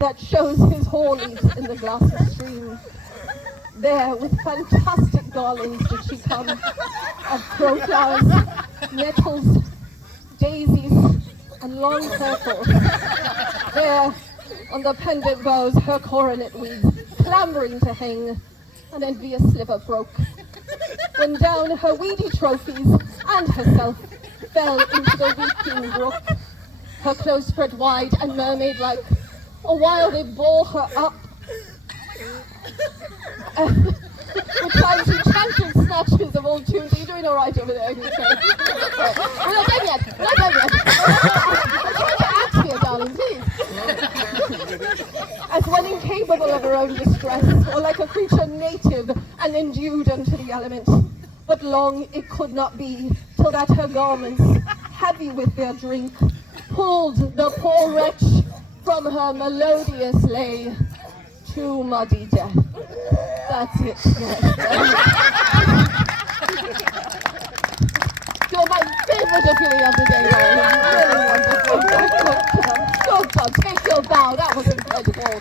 that shows his horns in the glassy stream. There, with fantastic garlands did she come, of crowflowers, nettles, daisies, and long purple. There, on the pendant boughs, her coronet weeds, clambering to hang, an envious sliver broke, when down her weedy trophies and herself fell into the weeping brook, her clothes spread wide and mermaid-like, a while they bore her up, with times enchanted snatches of old tunes. Are you doing all right over there? Okay. We're not done yet. We're not done yet. I'm trying to act here, darling, please. As one incapable of her own distress, or like a creature native and endued unto the element. But long it could not be, till that her garments, heavy with their drink, pulled the poor wretch from her melodious lay to muddy death. That's it. You're my favorite Ophelia of the day, Lauren. Really wonderful. Good job. Take your bow. That was incredible.